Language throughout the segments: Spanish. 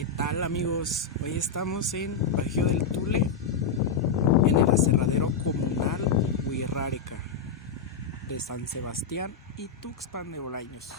¿Qué tal, amigos? Hoy estamos en Bajío del Tule, en el aserradero comunal Huirrárica de San Sebastián y Tuxpan de Bolaños.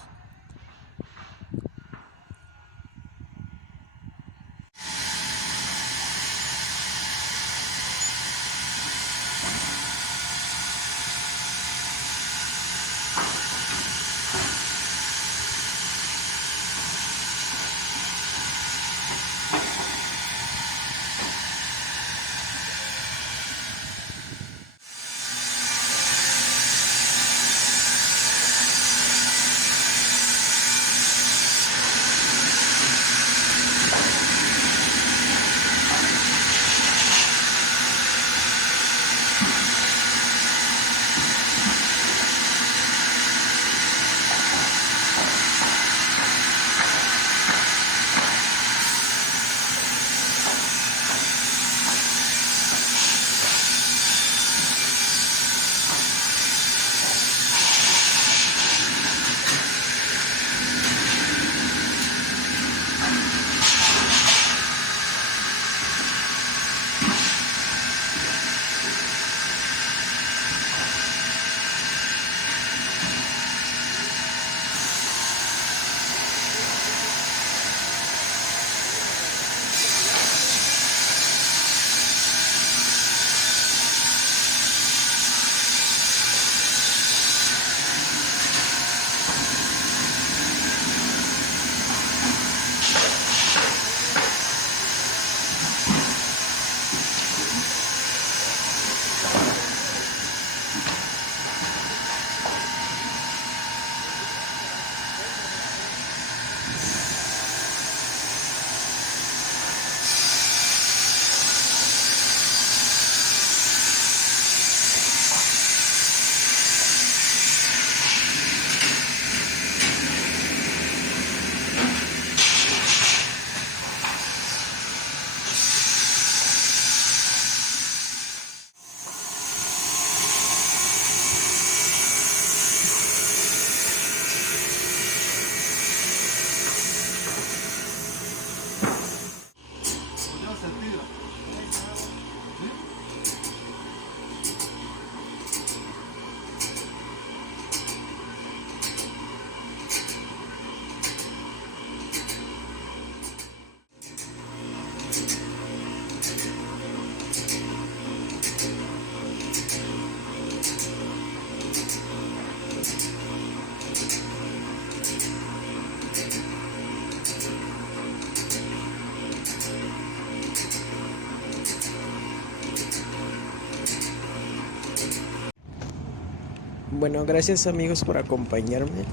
Bueno, gracias amigos por acompañarme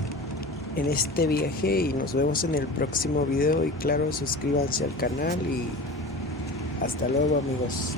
en este viaje y nos vemos en el próximo video y claro, suscríbanse al canal y hasta luego amigos.